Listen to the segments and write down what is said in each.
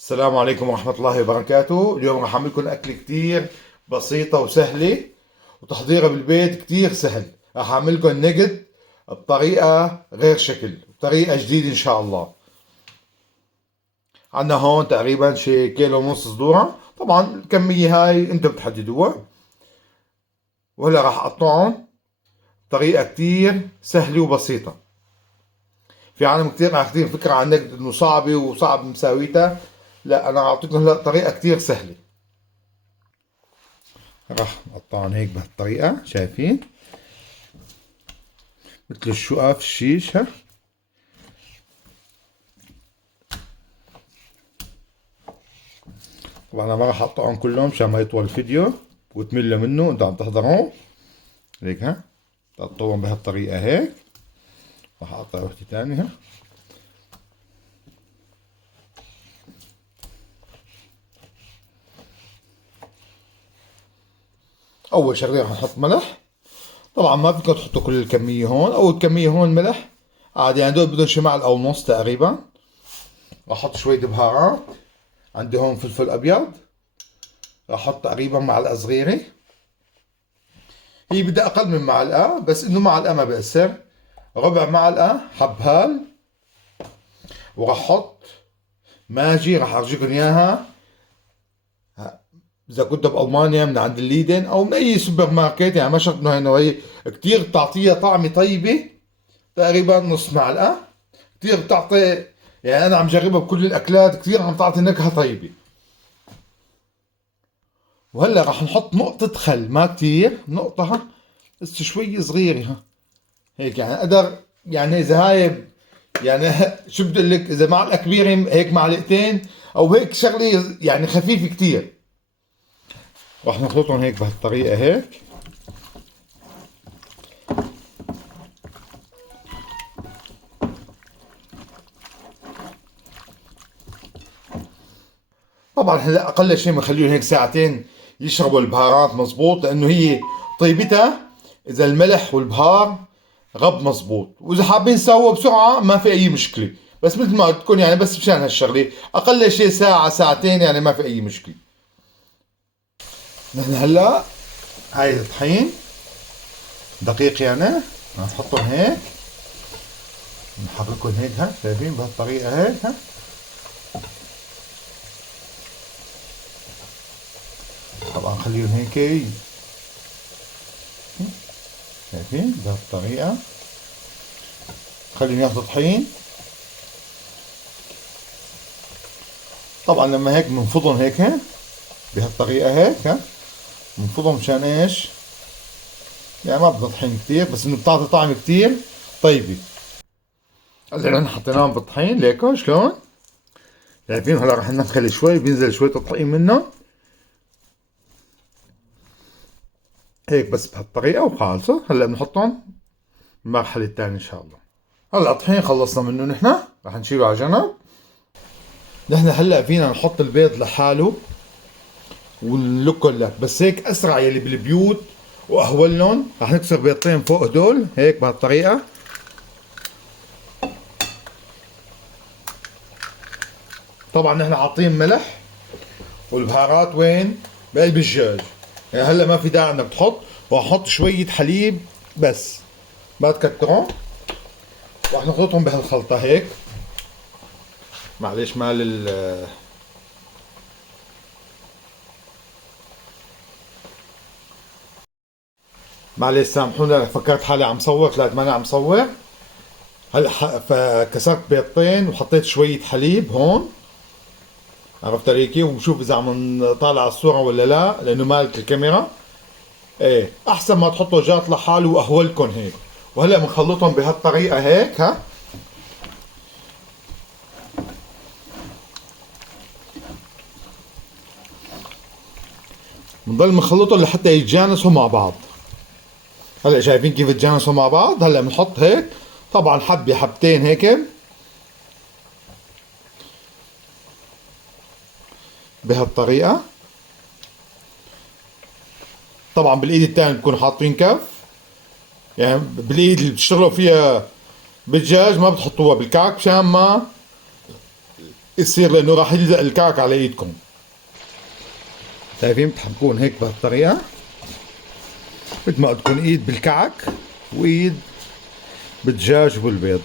السلام عليكم ورحمة الله وبركاته. اليوم راح أعمل لكم أكل كتير بسيطة وسهلة، وتحضيرها بالبيت كتير سهل. راح أعمل لكم نجد بطريقة غير شكل، بطريقة جديدة إن شاء الله. عنا هون تقريبا شي كيلو ونص صدورة، طبعا الكمية هاي أنتم بتحددوها. وهلا راح أقطعهم بطريقة كتير سهلة وبسيطة. في عالم كتير أخذين فكرة عن النجد إنه صعبة وصعب مساويتها، لا أنا أعطيكم هلا طريقة كتير سهلة. راح نقطعهم هيك بهالطريقة، شايفين؟ مثل الشقف الشيش. ها طبعا انا ما راح اقطعهم كلهم مشان ما يطول الفيديو وتملوا منه انتوا عم تحضرون. هيك ها تقطعهم بهالطريقة هيك. راح اقطع وحدة تانية. ها اول شغلة راح نحط ملح. طبعا ما فيكم تحطوا كل الكمية هون، اول كمية هون ملح عادي، يعني دول بدهم شي معلقة ونص تقريبا. راح احط شوية بهارات، عندي هون فلفل ابيض، راح احط تقريبا معلقة صغيرة. هي بدها اقل من معلقة بس انه معلقة ما بأثر. ربع معلقة حبهال. وراح احط ماجي، راح ارجيكم اياها اذا كنت بالمانيا من عند الليدن او من اي سوبر ماركت، يعني ما شرط انه هي نوعيه كثير بتعطيها طعمه طيبه. تقريبا نص معلقه كثير بتعطي، يعني انا عم جربها بكل الاكلات كثير عم تعطي نكهه طيبه. وهلا راح نحط نقطه خل، ما كثير، نقطه بس شوي صغيره. ها هيك يعني قدر، يعني اذا هاي يعني شو بدي اقول لك، اذا معلقه كبيره هيك معلقتين او هيك شغله يعني خفيفه كثير. راح نخلطهم هيك بهالطريقه هيك. طبعا هلا اقل شيء بنخليهم هيك ساعتين يشربوا البهارات مزبوط، لانه هي طيبتها اذا الملح والبهار غب مزبوط. واذا حابين تسووا بسرعه ما في اي مشكله، بس مثل ما تكون يعني بس مشان هالشغله اقل شيء ساعه ساعتين، يعني ما في اي مشكله. نحن هلا هاي الطحين دقيق يعني نحطهم هيك، نحركهم هيك. ها شايفين بهالطريقه هيك. ها طبعا خليهم هيك، شايفين بهالطريقه، خليهم ياخذوا طحين. طبعا لما هيك بنفضهم هيك بهالطريقه هيك. ها بنفضهم مشان ايش؟ يعني ما بدنا طحين كثير بس انه بتعطي طعم كثير طيبه. هلا نحن حطيناهم بالطحين ليكو شلون؟ شايفين؟ هلا رح ندخل شوي بينزل شويه الطحين منه هيك بس بهالطريقه وخالصه. هلا بنحطهم المرحله الثانيه ان شاء الله. هلا الطحين خلصنا منه نحن، رح نشيله على جنب. نحن هلا فينا نحط البيض لحاله ونلكه لك، بس هيك اسرع يلي بالبيوت واهولن رح نكسر بيضتين فوق هدول هيك بهالطريقه. طبعا نحن حاطين ملح والبهارات وين؟ بقلب الدجاج. يعني هلا ما في داعي انك تحط، وحط شويه حليب بس ما تكترهم. راح نخلطهم بهالخلطه هيك. معلش مال معلش سامحونا، فكرت حالي عم صور، طلعت ماني عم صور. هلا فكسرت بيضتين وحطيت شويه حليب هون، عرفت عليكي؟ وبشوف اذا عم طالع الصوره ولا لا، لانه مالت الكاميرا. ايه احسن ما تحطوا جات لحاله واهولكم هيك. وهلا بنخلطهم بهالطريقه هيك. ها بنضل بنخلطهم لحتى يتجانسوا مع بعض. هلا شايفين كيف يتجانسوا مع بعض؟ هلا بنحط هيك طبعا حبه حبتين هيك بهالطريقه. طبعا بالايد الثانيه بكون حاطين كف، يعني بالايد اللي بتشتغلوا فيها بالدجاج ما بتحطوها بالكعك مشان ما يصير، لانه راح يلزق الكعك على ايدكم. شايفين بتحبكون هيك بهالطريقة، مثل ما تكون ايد بالكعك وايد بالدجاج والبيض.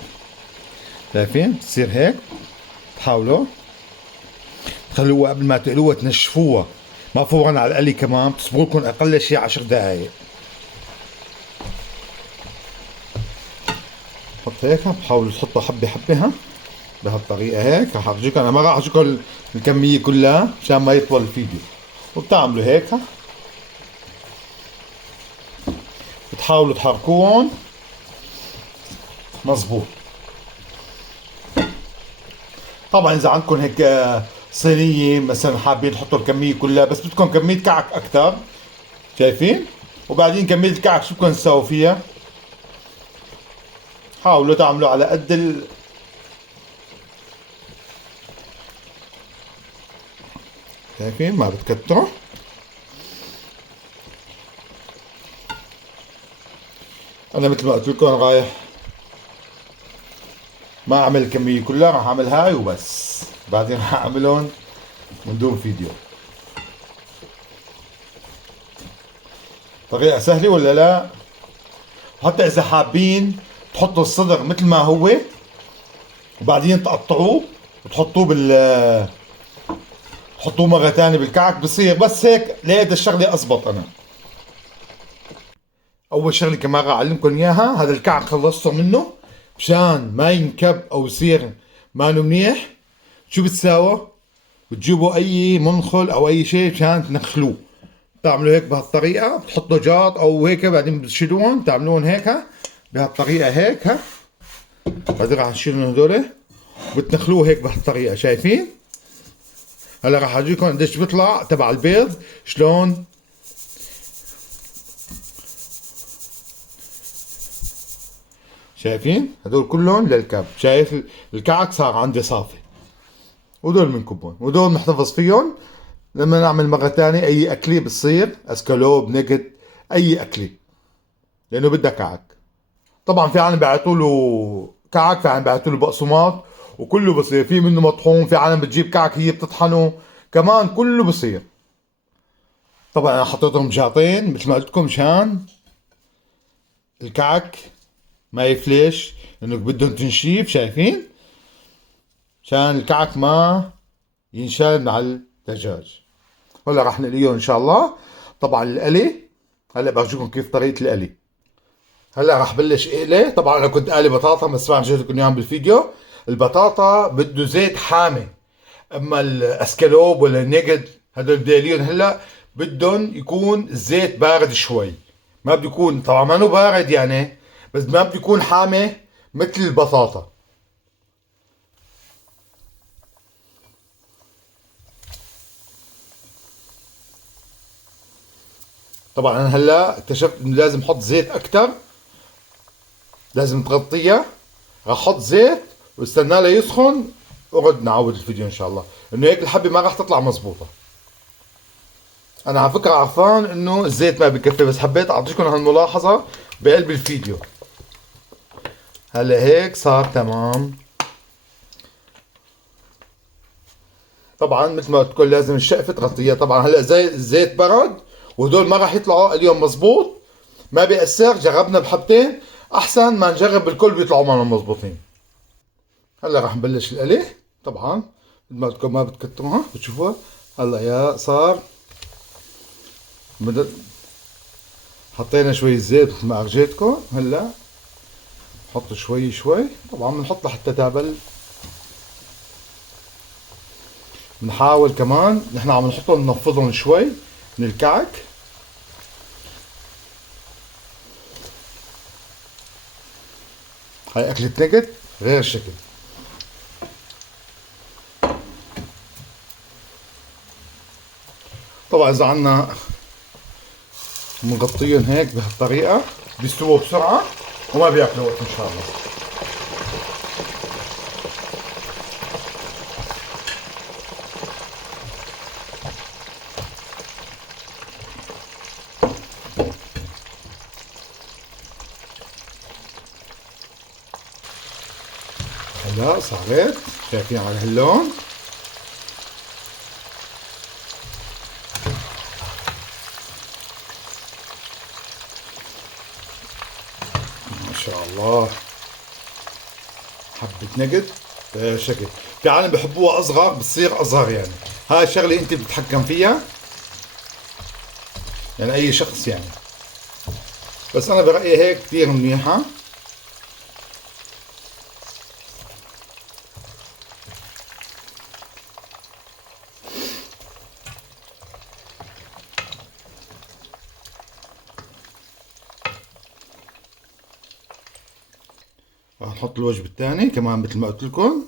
شايفين بتصير هيك. تحاولوا تخلوها قبل ما تقلوها تنشفوها، ما فورا على القلي كمان، بتصبروا لكم اقل شيء 10 دقائق. حط هيك، بحاولوا تحطوا حبة حبة ها بهالطريقة هيك. رح ارجيكم، انا ما راح ارجيكم الكمية كلها مشان ما يطول الفيديو. وبتعملوا هيك ها، بتحاولوا تحركوهم مظبوط. طبعا اذا عندكم هيك صينية مثلا حابين تحطوا الكمية كلها، بس بدكم كمية كعك اكثر. شايفين؟ وبعدين كمية الكعك شو بدكم تسووا فيها؟ حاولوا تعملوا على قد شايفين ما بتكتروا. انا مثل ما قلت لكم رايح ما اعمل الكمية كلها، راح اعمل هاي وبس، بعدين راح اعملهم من دون فيديو. طريقة سهلة ولا لا؟ حتى اذا حابين تحطوا الصدر مثل ما هو وبعدين تقطعوه وتحطوه تحطوه مرة ثانية بالكعك بصير، بس هيك لقيت الشغلة أزبط. أنا أول شغلة كمان راح أعلمكم إياها، هذا الكعك خلصته منه مشان ما ينكب أو يصير مانو منيح. شو بتساووا؟ بتجيبوا أي منخل أو أي شيء مشان تنخلوه. تعملوا هيك بهالطريقة، بتحطوا جاط أو هيك، بعدين بتشيلوهم تعملون هيك بهالطريقة هيك ها. بعدين راح نشيلهم هذول وبتنخلوه هيك بهالطريقة. شايفين؟ هلا راح اجيكم قديش بيطلع تبع البيض شلون. شايفين هدول كلهم للكب. شايف الكعك صار عندي صافي، ودول بنكبهم ودول محتفظ فيهم لما نعمل مرة تانية اي اكلة بتصير اسكالوب نجد اي اكلة، لانه بدها كعك. طبعا في عالم بيعطوا له كعك، في عالم بيعطوا له بقسماط، وكله بصير. في منه مطحون، في عالم بتجيب كعك هي بتطحنه كمان، كله بصير. طبعا انا حطيتهم جاطين مثل ما قلت لكم مشان الكعك ما يفلش، لانه بدهم تنشيف. شايفين؟ مشان الكعك ما ينشال مع الدجاج. هلا راح نقليه ان شاء الله. طبعا القلي هلا برجيكم كيف طريقه القلي. هلا راح بلش اقلي. طبعا انا كنت قالي بطاطا بس ما جيت لكم اياهم بالفيديو. البطاطا بده زيت حامي، اما الاسكالوب ولا النجد هدول الديليون هلا بدهم يكون الزيت بارد شوي. ما بده يكون طبعا ما انه بارد يعني، بس ما بده يكون حامي مثل البطاطا. طبعا انا هلا اكتشفت انه لازم احط زيت اكثر، لازم تغطيها. راح احط زيت واستناه ليسخن ورد نعود الفيديو ان شاء الله، انه هيك الحبه ما راح تطلع مزبوطه. انا على فكره عرفان انه الزيت ما بكفي، بس حبيت اعطيكم هالملاحظه بقلب الفيديو. هلا هيك صار تمام. طبعا مثل ما تقول لازم الشقفه تغطيها. طبعا هلا زي الزيت برد وهدول ما راح يطلعوا اليوم مزبوط، ما بيأثر. جربنا بحبتين، احسن ما نجرب بالكل بيطلعوا معنا مزبوطين. هلا راح نبلش القلي. طبعا مثل ما بدكم ما بتكتروها بتشوفوها. هلا يا صار حطينا شوي زيت مثل ما ارجيتكم. هلا نحط شوي شوي. طبعا بنحط لحتى تابل. بنحاول كمان نحن عم نحطهم ننفضهم شوي من الكعك. هاي اكلة نجد غير شكل. طبعا اذا عنا بنغطيهم هيك بهالطريقة بيستووا بسرعة وما بياكلوا وقت ان شاء الله. هلا صارت، شايفين على هاللون. الله، حبة نقد شكل. في عالم بحبوها اصغر، بتصير اصغر يعني. هاي الشغلة انت بتتحكم فيها، يعني اي شخص يعني. بس انا برأيي هيك كتير منيحة. راح نحط الوجبة الثاني كمان مثل ما قلت لكم،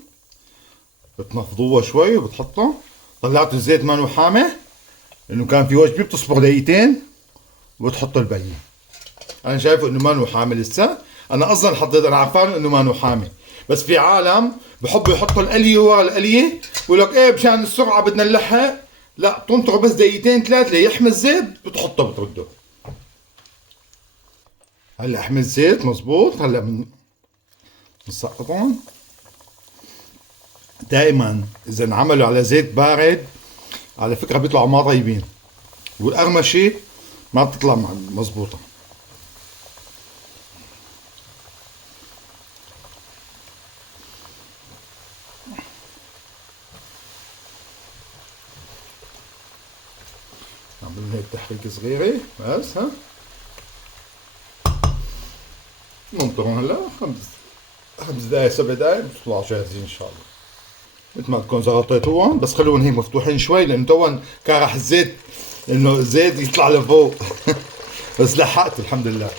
بتنفضوها شوي وبتحطها. طلعت الزيت مانو حامي، لانه كان في وجبة بتصبر دقيقتين وبتحط الباقي. انا شايفه انه مانو حامي لسه. انا اصلا حطيت، انا عارفان انه مانو حامي، بس في عالم بحبوا يحطوا القليه ورا القليه، بقول لك ايه مشان السرعه بدنا نلحق. لا، تنطروا بس دقيقتين ثلاث ليحمى الزيت، بتحطه بترده. هلا احمى الزيت مزبوط. هلا بنسقطهم. دائما اذا انعملوا على زيت بارد على فكره بيطلعوا ما طيبين، والقرمشه ما بتطلع مزبوطه. نعمل هيك تحريكه صغيره بس. ها، ننطرهم هلا 5 دقايق 7 دقايق، بتطلعوا جاهزين ان شاء الله. مثل ما بدكم زغطيتوهم، بس خلوهم هيك مفتوحين شوي، لانه توًا كان راح الزيت، انه الزيت يطلع لفوق. بس لحقت الحمد لله.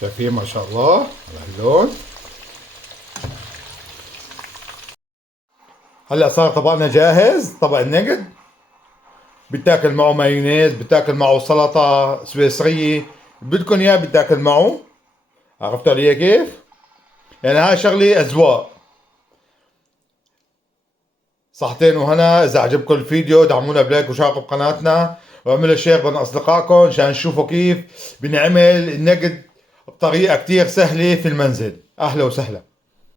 شايفين ما شاء الله على هاللون. هلا صار طبقنا جاهز، طبق النقد. بتاكل معه مايونيز، بتاكل معه سلطة سويسرية، بدكم اياه بتاكل معه. عرفتوا علي كيف؟ يعني هاي شغلة أذواق. صحتين وهنا. إذا عجبكم الفيديو دعمونا بلايك وشاركوا بقناتنا، واعملوا شير بين أصدقائكم عشان تشوفوا كيف بنعمل النقد بطريقة كتير سهلة في المنزل. أهلا وسهلا.